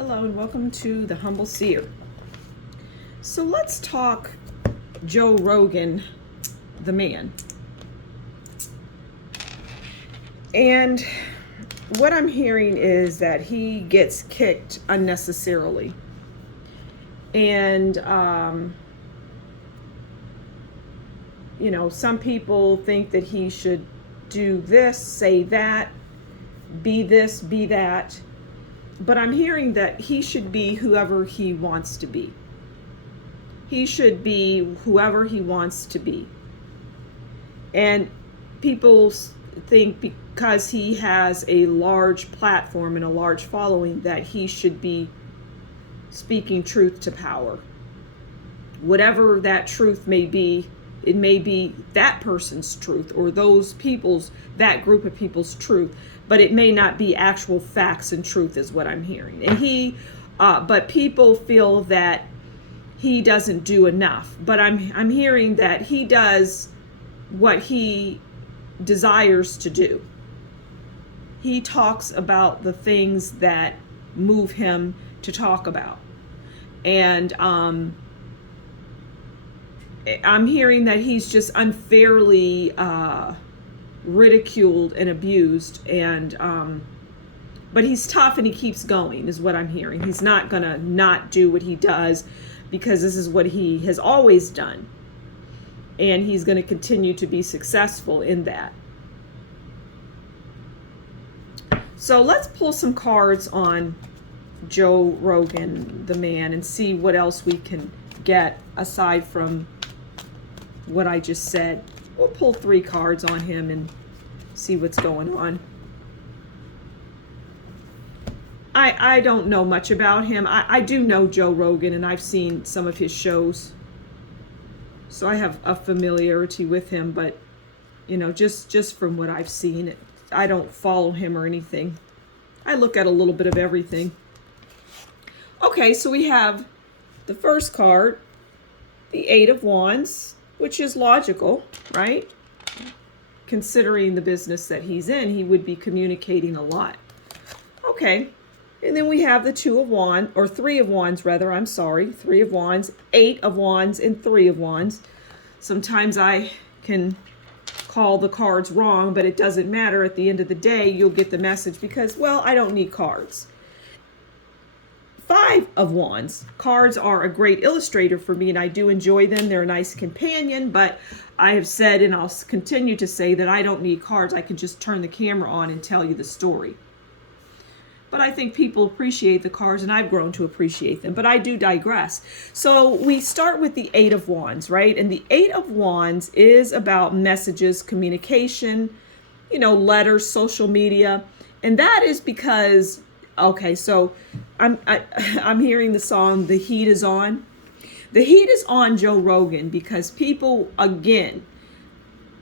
Hello and welcome to the Humble Seer. So let's talk Joe Rogan, the man. And what I'm hearing is that he gets kicked unnecessarily. And, some people think that he should do this, say that, be this, be that. But I'm hearing that he should be whoever he wants to be. He should be whoever he wants to be. And people think because he has a large platform and a large following that he should be speaking truth to power. Whatever that truth may be, it may be that person's truth or that group of people's truth, but it may not be actual facts and truth is what I'm hearing. And but people feel that he doesn't do enough, but I'm hearing that he does what he desires to do. He talks about the things that move him to talk about. And I'm hearing that he's just unfairly ridiculed and abused, and but he's tough and he keeps going is what I'm hearing. He's not gonna not do what he does because this is what he has always done, and he's going to continue to be successful in that. So let's pull some cards on Joe Rogan, the man, and see what else we can get aside from what I just said. We'll pull 3 cards on him and see what's going on. I don't know much about him. I do know Joe Rogan, and I've seen some of his shows. So I have a familiarity with him, but, just from what I've seen, I don't follow him or anything. I look at a little bit of everything. Okay, so we have the first card, the 8 of Wands, which is logical, right? Considering the business that he's in, he would be communicating a lot. Okay, and then we have the 2 of Wands, or 3 of Wands rather, 3 of Wands, 8 of Wands, and 3 of Wands. Sometimes I can call the cards wrong, but it doesn't matter. At the end of the day, you'll get the message because, well, I don't need cards. 5 of Wands. Cards are a great illustrator for me, and I do enjoy them. They're a nice companion, but I have said, and I'll continue to say, that I don't need cards. I can just turn the camera on and tell you the story. But I think people appreciate the cards, and I've grown to appreciate them. But I do digress. So we start with the 8 of Wands, right? And the 8 of Wands is about messages, communication, letters, social media. And that is because, okay, so I'm hearing the song, The Heat Is On. The heat is on Joe Rogan because people, again,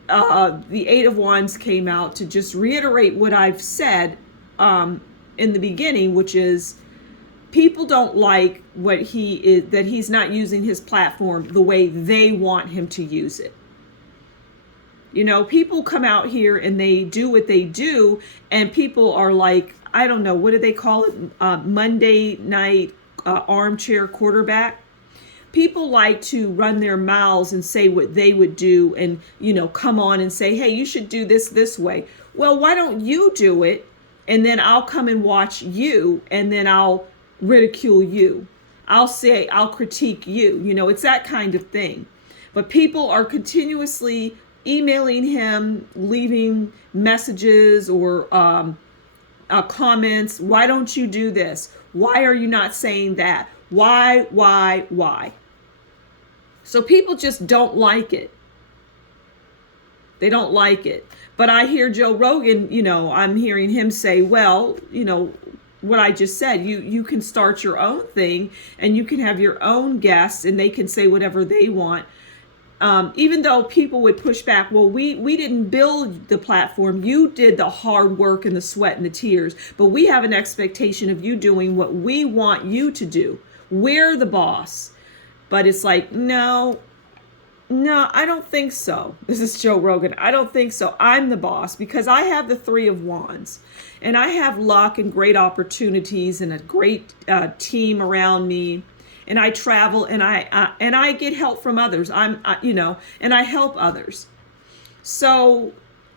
the 8 of Wands came out to just reiterate what I've said in the beginning, which is people don't like what that he's not using his platform the way they want him to use it. People come out here and they do what they do, and people are like, I don't know, what do they call it? Monday night armchair quarterback. People like to run their mouths and say what they would do and, come on and say, hey, you should do this way. Well, why don't you do it? And then I'll come and watch you, and then I'll ridicule you. I'll critique you. It's that kind of thing. But people are continuously emailing him, leaving messages or comments. Why don't you do this? Why are you not saying that? Why? So people just don't like it. They don't like it. But I hear Joe Rogan, I'm hearing him say, well, what I just said, you can start your own thing and you can have your own guests and they can say whatever they want. Even though people would push back, well, we didn't build the platform. You did the hard work and the sweat and the tears, but we have an expectation of you doing what we want you to do. We're the boss. But it's like, no, No, I don't think so. This is Joe Rogan. I don't think so. I'm the boss because I have the Three of Wands, and I have luck and great opportunities and a great team around me, and I travel and I get help from others. And I help others. So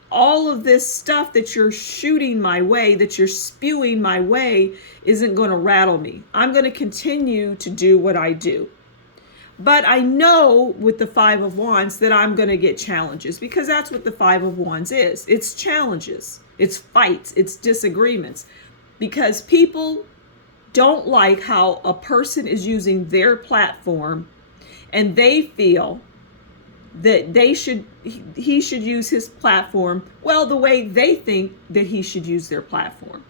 all of this stuff that you're shooting my way, that you're spewing my way, isn't going to rattle me. I'm going to continue to do what I do. But I know with the Five of Wands that I'm going to get challenges, because that's what the Five of Wands is. It's challenges, it's fights, it's disagreements. Because people don't like how a person is using their platform and they feel that he should use his platform, well, the way they think that he should use their platform.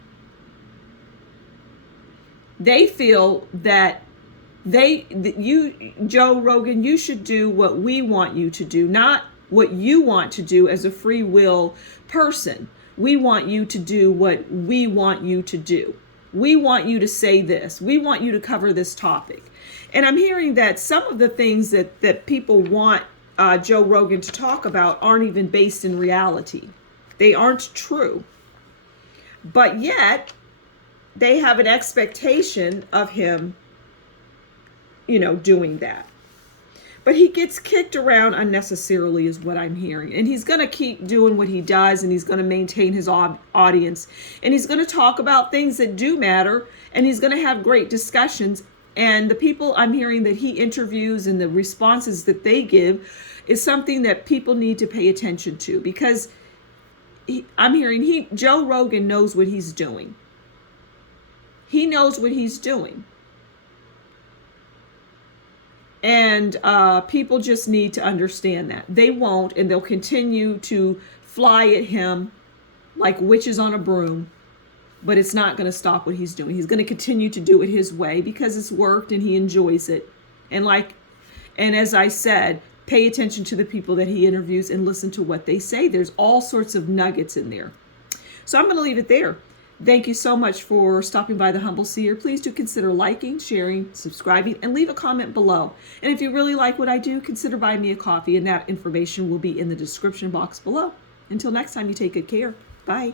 They feel that Joe Rogan, you should do what we want you to do, not what you want to do as a free will person. We want you to do what we want you to do. We want you to say this. We want you to cover this topic. And I'm hearing that some of the things that people want Joe Rogan to talk about aren't even based in reality. They aren't true. But yet, they have an expectation of him doing that. But he gets kicked around unnecessarily is what I'm hearing. And he's going to keep doing what he does, and he's going to maintain his audience. And he's going to talk about things that do matter, and he's going to have great discussions. And the people I'm hearing that he interviews and the responses that they give is something that people need to pay attention to, because I'm hearing Joe Rogan knows what he's doing. He knows what he's doing. And people just need to understand that. They won't, and they'll continue to fly at him like witches on a broom, but it's not going to stop what he's doing. He's going to continue to do it his way because it's worked and he enjoys it. And as I said, pay attention to the people that he interviews and listen to what they say. There's all sorts of nuggets in there. So I'm going to leave it there. Thank you so much for stopping by the Humble Seer. Please do consider liking, sharing, subscribing, and leave a comment below. And if you really like what I do, consider buying me a coffee, and that information will be in the description box below. Until next time, you take good care. Bye.